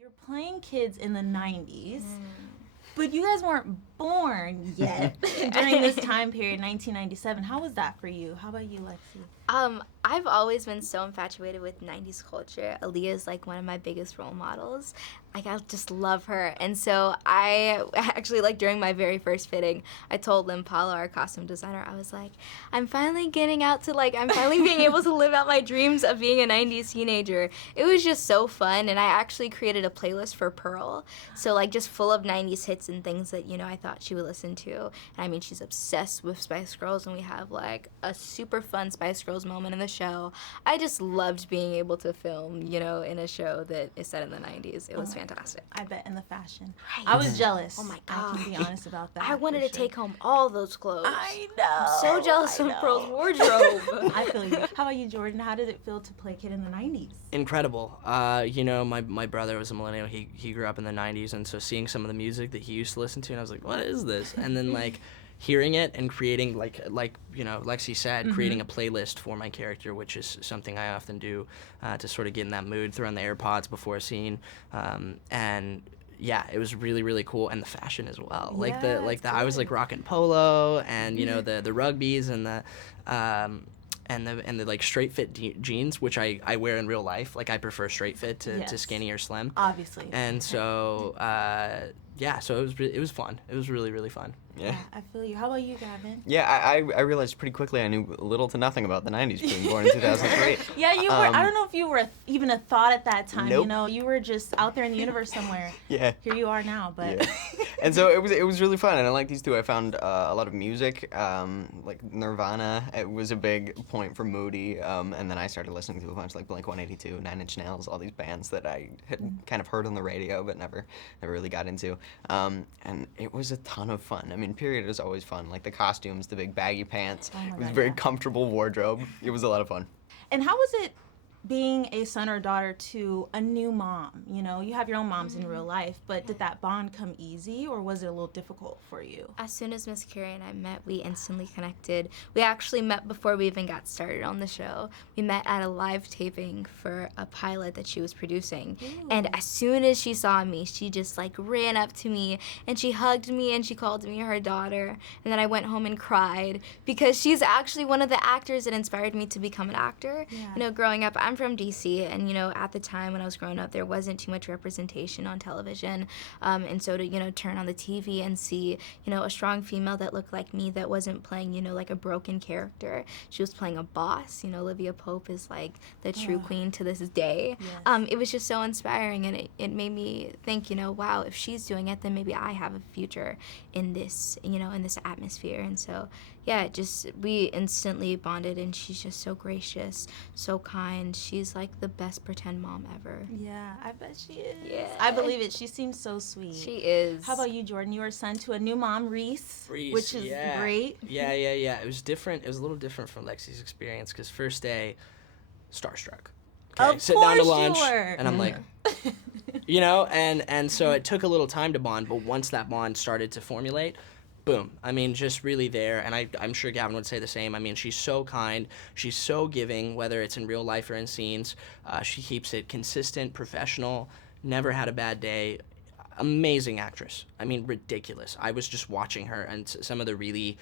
You're playing kids in the 90s, but you guys weren't born yet during this time period, 1997. How was that for you? How about you, Lexi? I've always been so infatuated with 90s culture. Aaliyah is like one of my biggest role models. Like, I just love her. And so I actually, like, during my very first fitting, I told Lynn Paula, our costume designer, I was like, I'm finally getting out to, like, I'm finally being able to live out my dreams of being a 90s teenager. It was just so fun. And I actually created a playlist for Pearl. So, like, just full of 90s hits and things that, you know, I thought she would listen to. And I mean, she's obsessed with Spice Girls, and we have, like, a super fun Spice Girls moment in the show. I just loved being able to film, you know, in a show that is set in the 90s. It was fantastic. I bet in the fashion. Right. I was jealous. Oh my God. I can be honest about that. I wanted for to sure. take home all those clothes. I know. I'm so jealous I of know. Pearl's wardrobe. I feel you. How about you, Jordan? How did it feel to play a kid in the 90s? Incredible. You know, my brother was a millennial. He grew up in the 90s, and so seeing some of the music that he used to listen to, and I was like, what is this? And then, like, hearing it and creating, like you know, Lexi said, creating a playlist for my character, which is something I often do to sort of get in that mood, throw on the AirPods before a scene, and yeah, it was really, really cool, and the fashion as well. I was like rocking polo, and you know the rugbies and the like straight fit jeans, which I wear in real life. Like, I prefer straight fit to skinny or slim. Obviously. And so yeah, so it was fun. It was really, really fun. Yeah, I feel you. How about you, Gavin? Yeah, I realized pretty quickly I knew little to nothing about the 90s, being born in 2003. Yeah, you were. I don't know if you were even a thought at that time. Nope. You know, you were just out there in the universe somewhere. Yeah. Here you are now, but. Yeah. And so it was really fun, and I like these two. I found a lot of music, like Nirvana. It was a big point for Moody, and then I started listening to a bunch like Blink-182, Nine Inch Nails, all these bands that I had kind of heard on the radio but never really got into. And it was a ton of fun. I mean, period is always fun. Like the costumes, the big baggy pants. Oh my It was a God, very yeah. comfortable wardrobe. It was a lot of fun. And how was it being a son or daughter to a new mom? You know, you have your own moms in real life, but did that bond come easy, or was it a little difficult for you? As soon as Miss Carey and I met, we instantly connected. We actually met before we even got started on the show. We met at a live taping for a pilot that she was producing. Ooh. And as soon as she saw me, she just like ran up to me and she hugged me and she called me her daughter. And then I went home and cried because she's actually one of the actors that inspired me to become an actor. Yeah. You know, growing up, I'm from DC, and you know, at the time when I was growing up, there wasn't too much representation on television, and so to, you know, turn on the TV and see, you know, a strong female that looked like me, that wasn't playing, you know, like a broken character. She was playing a boss. You know, Olivia Pope is like the true queen to this day. Yes. It was just so inspiring, and it made me think, you know, wow, if she's doing it, then maybe I have a future in this, you know, in this atmosphere. And so yeah, we instantly bonded, and she's just so gracious, so kind. She's like the best pretend mom ever. Yeah, I bet she is. Yeah. I believe it. She seems so sweet. She is. How about you, Jordan? You were a son to a new mom, Reese, which is yeah. great. Yeah. It was different. It was a little different from Lexi's experience, because first day, starstruck. Okay, Of sit down to course you lunch, were. and I'm like, you know, and so it took a little time to bond, but once that bond started to formulate, boom. I mean, just really there, and I'm sure Gavin would say the same. I mean, she's so kind, she's so giving, whether it's in real life or in scenes. She keeps it consistent, professional, never had a bad day. Amazing actress. I mean, ridiculous. I was just watching her, and some of the really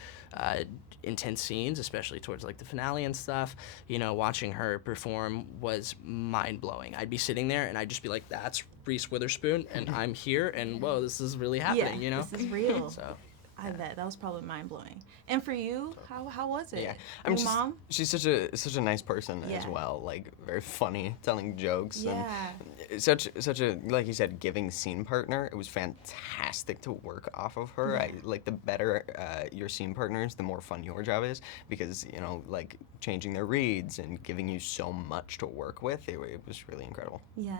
intense scenes, especially towards like the finale and stuff, you know, watching her perform was mind-blowing. I'd be sitting there and I'd just be like, that's Reese Witherspoon, and I'm here, and whoa, this is really happening, you know? This is real. So I bet that was probably mind blowing. And for you, how was it? Yeah, New mom? she's such a nice person as Yeah. well. Like very funny, telling jokes, Yeah. and such a, like you said, giving scene partner. It was fantastic to work off of her. Yeah. I like the better your scene partners, the more fun your job is, because you know, like changing their reads and giving you so much to work with. It was really incredible. Yes.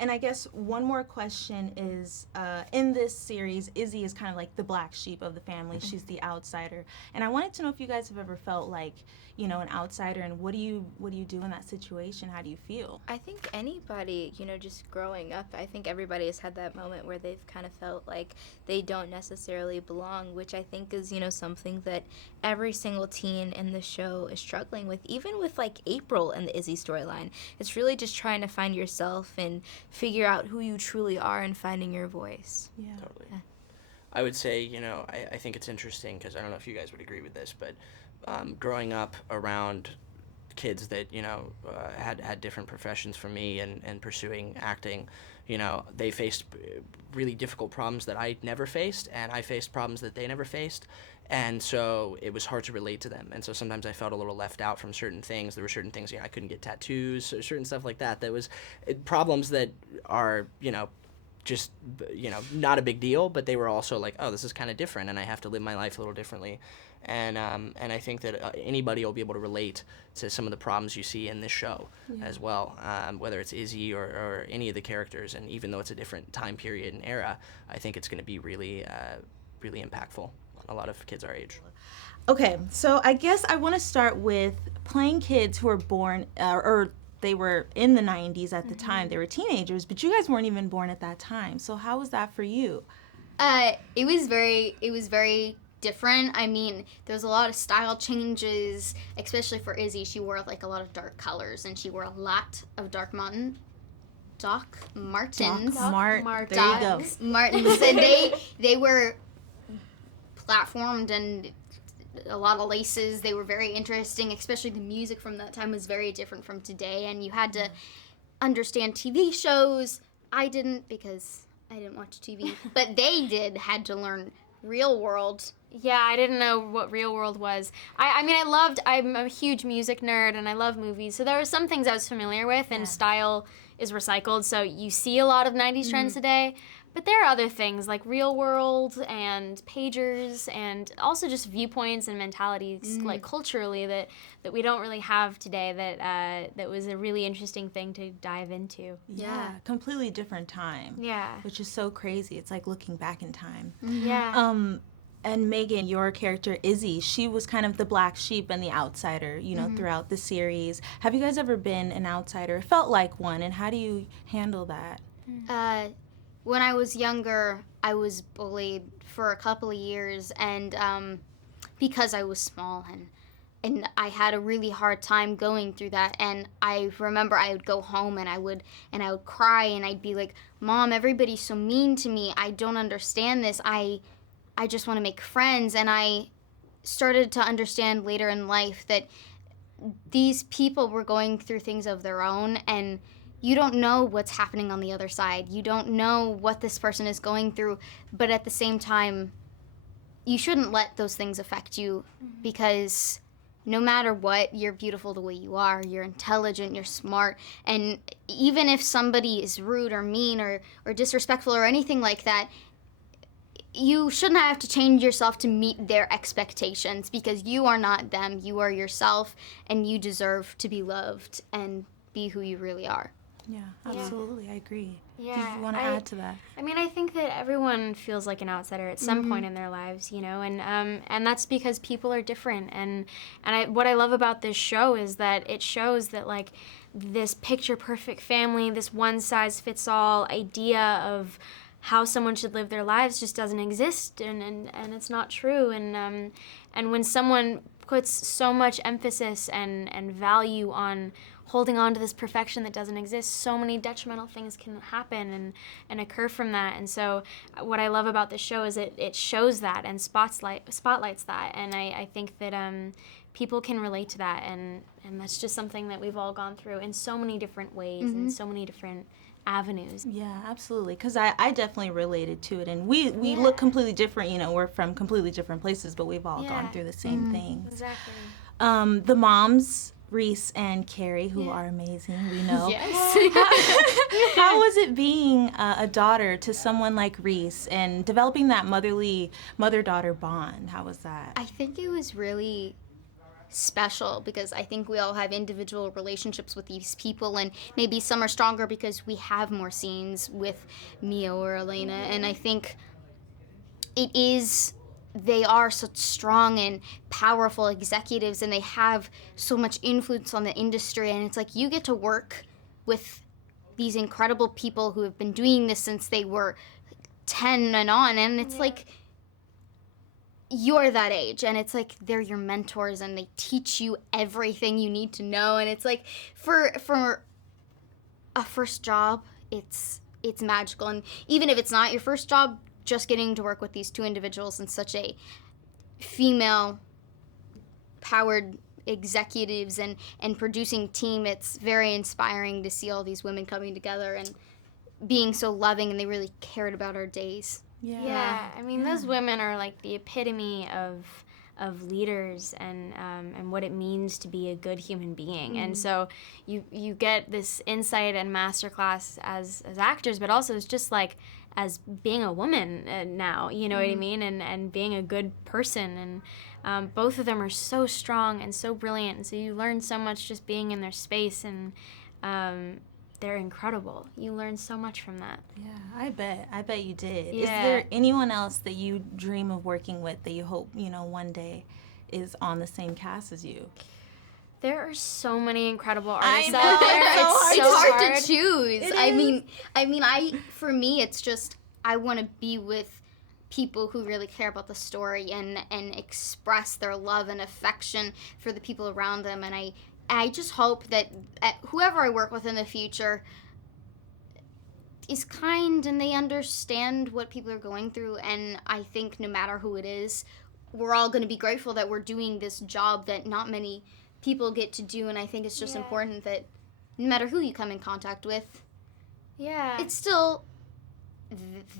And I guess one more question is, in this series, Izzy is kind of like the black sheep of the family. She's the outsider. And I wanted to know if you guys have ever felt like, you know, an outsider, and what do you do in that situation? How do you feel? I think anybody, just growing up, I think everybody has had that moment where they've kind of felt like they don't necessarily belong, which I think is, something that every single teen in the show is struggling with, even with like April and the Izzy storyline. It's really just trying to find yourself and figure out who you truly are and finding your voice. Yeah. Totally. I would say, I think it's interesting because I don't know if you guys would agree with this, but growing up around kids that had different professions from me and pursuing acting, they faced really difficult problems that I never faced, and I faced problems that they never faced, and so it was hard to relate to them. And so sometimes I felt a little left out from certain things. There were certain things, I couldn't get tattoos, certain stuff like that. That was problems that are just not a big deal, but they were also like, oh, this is kind of different, and I have to live my life a little differently. And I think that anybody will be able to relate to some of the problems you see in this show as well, whether it's Izzy or any of the characters. And even though it's a different time period and era, I think it's going to be really, really impactful on a lot of kids our age. Okay, so I guess I want to start with playing kids who were born or they were in the 90s at the time. They were teenagers, but you guys weren't even born at that time. So how was that for you? It was very different. I mean, there was a lot of style changes, especially for Izzy. She wore like a lot of dark colors, and she wore a lot of Martens. There you go. Martens, and they were platformed and a lot of laces. They were very interesting, especially the music from that time was very different from today, and you had to understand TV shows. I didn't, because I didn't watch TV, but they had to learn real world. Yeah, I didn't know what real world was. I'm a huge music nerd and I love movies, so there were some things I was familiar with, and style is recycled, so you see a lot of 90s trends today, but there are other things like real world and pagers and also just viewpoints and mentalities like culturally that we don't really have today that was a really interesting thing to dive into. Yeah, completely different time. Yeah. Which is so crazy. It's like looking back in time. Yeah. And Megan, your character Izzy, she was kind of the black sheep and the outsider, throughout the series. Have you guys ever been an outsider, felt like one, and how do you handle that? When I was younger, I was bullied for a couple of years, and because I was small, and I had a really hard time going through that. And I remember I would go home and I would cry, and I'd be like, "Mom, everybody's so mean to me. I don't understand this. I just want to make friends." And I started to understand later in life that these people were going through things of their own, and you don't know what's happening on the other side. You don't know what this person is going through, but at the same time, you shouldn't let those things affect you, because no matter what, you're beautiful the way you are. You're intelligent, you're smart, and even if somebody is rude or mean or disrespectful or anything like that, you shouldn't have to change yourself to meet their expectations, because you are not them. You are yourself, and you deserve to be loved and be who you really are. Yeah, absolutely. I agree. Yeah, Did you want to add to that? I mean, I think that everyone feels like an outsider at some point in their lives, and that's because people are different. And what I love about this show is that it shows that, like, this picture-perfect family, this one-size-fits-all idea of how someone should live their lives just doesn't exist, and it's not true. And when someone puts so much emphasis and value on holding on to this perfection that doesn't exist, so many detrimental things can happen and occur from that. And so what I love about this show is it shows that and spotlights that, and I think that people can relate to that, and that's just something that we've all gone through in so many different ways and so many different avenues. Yeah, absolutely. Because I definitely related to it, and we look completely different. We're from completely different places, but we've all gone through the same things. Exactly. The moms, Reese and Carrie, who are amazing, we know. Yes. How was it being a daughter to someone like Reese and developing that mother-daughter bond? How was that? I think it was really special, because I think we all have individual relationships with these people, and maybe some are stronger because we have more scenes with Mia or Elena, and I think they are such strong and powerful executives, and they have so much influence on the industry, and it's like you get to work with these incredible people who have been doing this since they were 10 and on, and it's like you're that age, and it's like they're your mentors and they teach you everything you need to know, and it's like for a first job, it's magical. And even if it's not your first job, just getting to work with these two individuals in such a female powered executives and producing team, it's very inspiring to see all these women coming together and being so loving, and they really cared about our days. Yeah, I mean, those women are like the epitome of leaders and what it means to be a good human being. And so you get this insight and masterclass as actors, but also it's just like as being a woman now, you know what I mean, and being a good person. And both of them are so strong and so brilliant, and so you learn so much just being in their space, and they're incredible. You learn so much from that. Yeah, I bet you did. Yeah. Is there anyone else that you dream of working with that you hope, one day is on the same cast as you? There are so many incredible artists know, out there. it's so It's hard hard to choose. It I mean, for me, it's just I want to be with people who really care about the story and express their love and affection for the people around them. And I just hope that whoever I work with in the future is kind and they understand what people are going through. And I think no matter who it is, we're all going to be grateful that we're doing this job that not many people get to do. And I think it's just important that no matter who you come in contact with, it's still,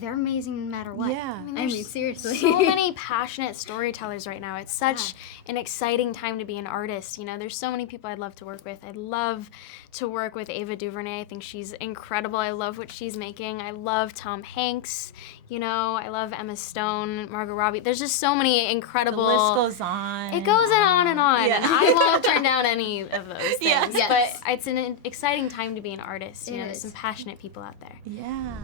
they're amazing no matter what. Yeah. I mean, seriously. So many passionate storytellers right now. It's such an exciting time to be an artist. There's so many people I'd love to work with. I'd love to work with Ava DuVernay. I think she's incredible. I love what she's making. I love Tom Hanks. I love Emma Stone, Margot Robbie. There's just so many incredible. The list goes on. It goes on and on. Yeah. And I won't turn down any of those things. Yes. Yes. But it's an exciting time to be an artist. It There's is. some passionate people out there. Yeah.